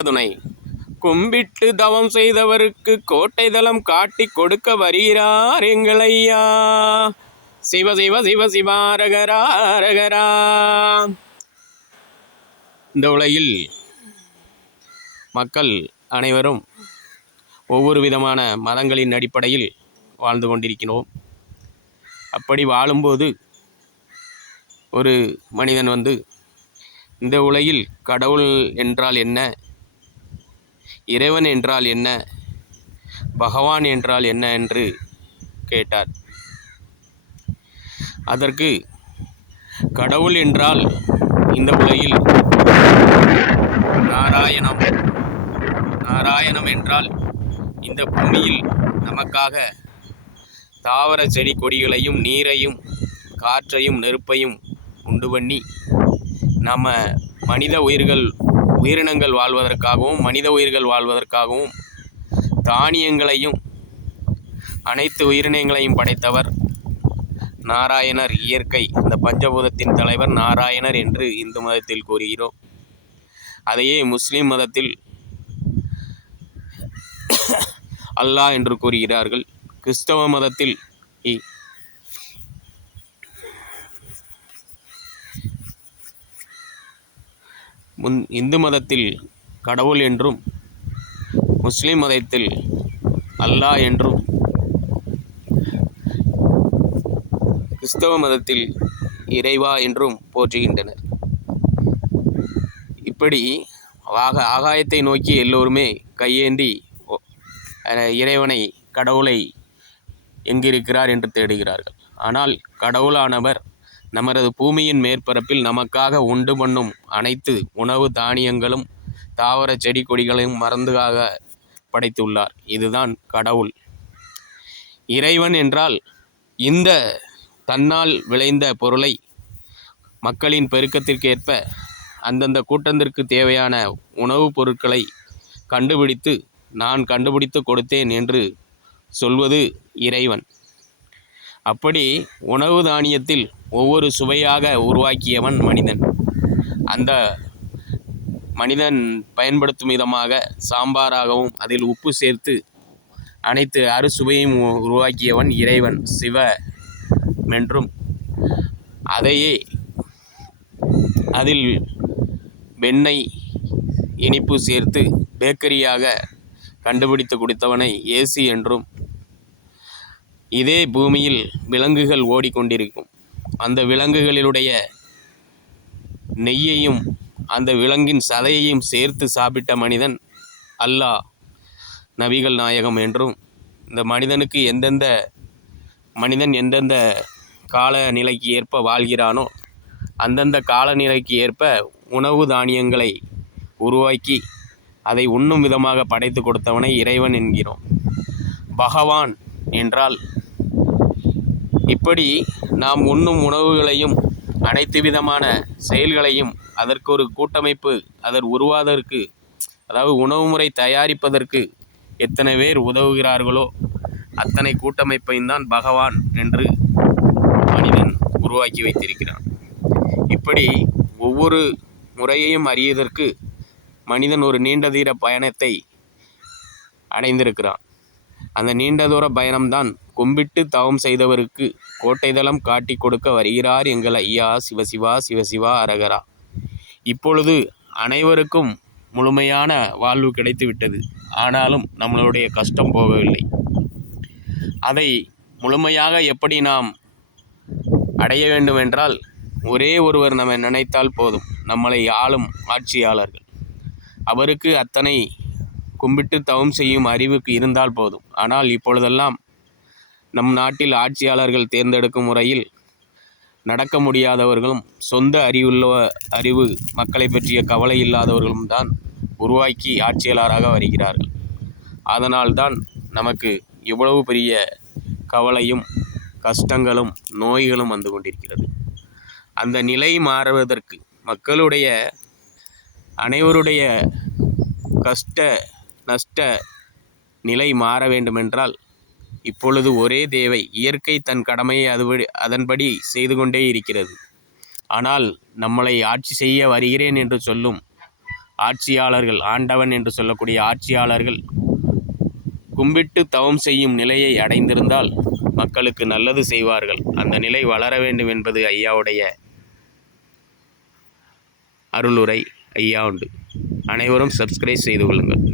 துணை கும்பிட்டு தவம் செய்தவருக்கு கோட்டை தளம் காட்டி கொடுக்க வருகிறார் எங்கள் ஐயா. சிவ சிவ சிவ சிவாரகரா ரகரா. இந்த உலகில் மக்கள் அனைவரும் ஒவ்வொரு விதமான மதங்களின் அடிப்படையில் வாழ்ந்து கொண்டிருக்கிறோம். அப்படி வாழும்போது ஒரு மனிதன் இந்த உலகில் கடவுள் என்றால் என்ன, இறைவன் என்றால் என்ன, பகவான் என்றால் என்ன என்று கேட்டார். அதற்கு கடவுள் என்றால் இந்த உலகில் நாராயணம் என்றால் இந்த பூமியில் நமக்காக தாவர செடி கொடிகளையும் நீரையும் காற்றையும் நெருப்பையும் உண்டு பண்ணி நம்ம உயிரினங்கள் வாழ்வதற்காகவும் மனித உயிர்கள் வாழ்வதற்காகவும் தானியங்களையும் அனைத்து உயிரினங்களையும் படைத்தவர் நாராயணர். இயற்கை இந்த பஞ்சபூதத்தின் தலைவர் நாராயணர் என்று இந்து மதத்தில் கூறுகிறோம். அதையே முஸ்லிம் மதத்தில் அல்லாஹ் என்று கூறுகிறார்கள். கிறிஸ்தவ மதத்தில் இந்து மதத்தில் கடவுள் என்றும் முஸ்லிம் மதத்தில் அல்லாஹ் என்றும் கிறிஸ்தவ மதத்தில் இறைவா என்றும் போற்றுகின்றனர். இப்படி ஆகாயத்தை நோக்கி எல்லோருமே கையேந்தி இறைவனை கடவுளை எங்கிருக்கிறார் என்று தேடுகிறார்கள். ஆனால் கடவுளானவர் நமது பூமியின் மேற்பரப்பில் நமக்காக உண்டு பண்ணும் அனைத்து உணவு தானியங்களும் தாவர செடி கொடிகளையும் மருந்தாக படைத்துள்ளார். இதுதான் கடவுள். இறைவன் என்றால் இந்த தன்னால் விளைந்த பொருளை மக்களின் பெருக்கத்திற்கேற்ப அந்தந்த கூட்டத்திற்கு தேவையான உணவுப் பொருட்களை கண்டுபிடித்து நான் கண்டுபிடித்து கொடுத்தேன் என்று சொல்வது இறைவன். அப்படி உணவு தானியத்தில் ஒவ்வொரு சுவையாக உருவாக்கியவன் மனிதன். அந்த மனிதன் பயன்படுத்தும் விதமாக சாம்பாராகவும் அதில் உப்பு சேர்த்து அனைத்து அறுசுவையும் உருவாக்கியவன் இறைவன் சிவ என்றும், அதையே அதில் வெண்ணெய் இனிப்பு சேர்த்து பேக்கரியாக கண்டுபிடித்து கொடுத்தவனை இயேசு என்றும், இதே பூமியில் விலங்குகள் ஓடிக்கொண்டிருக்கும். அந்த விலங்குகளினுடைய நெய்யையும் அந்த விலங்கின் சதையையும் சேர்த்து சாப்பிட்ட மனிதன் அல்லாஹ் நபிகள் நாயகம் என்றும், இந்த மனிதன் எந்தெந்த காலநிலைக்கு ஏற்ப வாழ்கிறானோ அந்தந்த காலநிலைக்கு ஏற்ப உணவு தானியங்களை உருவாக்கி அதை உண்ணும் விதமாக படைத்து கொடுத்தவனை இறைவன் என்கிறோம். பகவான் என்றால் இப்படி நாம் உண்ணும் உணவுகளையும் அனைத்து விதமான செயல்களையும் அதற்கு ஒரு கூட்டமைப்பு உருவாவதற்கு, அதாவது உணவு முறை தயாரிப்பதற்கு எத்தனை பேர் உதவுகிறார்களோ அத்தனை கூட்டமைப்பையும் தான் பகவான் என்று மனிதன் உருவாக்கி வைத்திருக்கிறான். இப்படி ஒவ்வொரு முறையையும் அறிவதற்கு மனிதன் ஒரு நீண்ட தூர பயணத்தை அடைந்திருக்கிறான். அந்த நீண்ட தூர பயணம்தான் கும்பிட்டு தவம் செய்தவருக்கு கோட்டை தளம் காட்டி கொடுக்க வருகிறார் எங்கள் ஐயா. சிவசிவா சிவசிவா அரகரா. இப்பொழுது அனைவருக்கும் முழுமையான வாழ்வு கிடைத்து விட்டது. ஆனாலும் நம்மளுடைய கஷ்டம் போகவில்லை. அதை முழுமையாக எப்படி நாம் அடைய வேண்டும் என்றால் ஒரே ஒருவர் நம்ம நினைத்தால் போதும். நம்மளை ஆளும் ஆட்சியாளர்கள், அவருக்கு அத்தனை கும்பிட்டு தவம் செய்யும் அறிவுக்கு இருந்தால் போதும். ஆனால் இப்பொழுதெல்லாம் நம் நாட்டில் ஆட்சியாளர்கள் தேர்ந்தெடுக்கும் முறையில் நடக்க முடியாதவர்களும் சொந்த அறிவு மக்களை பற்றிய கவலை இல்லாதவர்களும் தான் உருவாக்கி ஆட்சியாளராக வருகிறார்கள். அதனால்தான் நமக்கு இவ்வளவு பெரிய கவலையும் கஷ்டங்களும் நோய்களும் வந்து கொண்டிருக்கிறது. அந்த நிலை மாறுவதற்கு மக்களுடைய அனைவருடைய கஷ்ட நஷ்ட நிலை மாற வேண்டுமென்றால் இப்பொழுது ஒரே தேவை, இயற்கை தன் கடமையை அதன்படி செய்து கொண்டே இருக்கிறது. ஆனால் நம்மளை ஆட்சி செய்ய வருகிறேன் என்று சொல்லும் ஆட்சியாளர்கள், ஆண்டவன் என்று சொல்லக்கூடிய ஆட்சியாளர்கள் கும்பிட்டு தவம் செய்யும் நிலையை அடைந்திருந்தால் மக்களுக்கு நல்லது செய்வார்கள். அந்த நிலை வளர வேண்டும் என்பது ஐயாவுடைய அருளுரை. ஐயா உண்டு. அனைவரும் சப்ஸ்கிரைப் செய்து கொள்ளுங்கள்.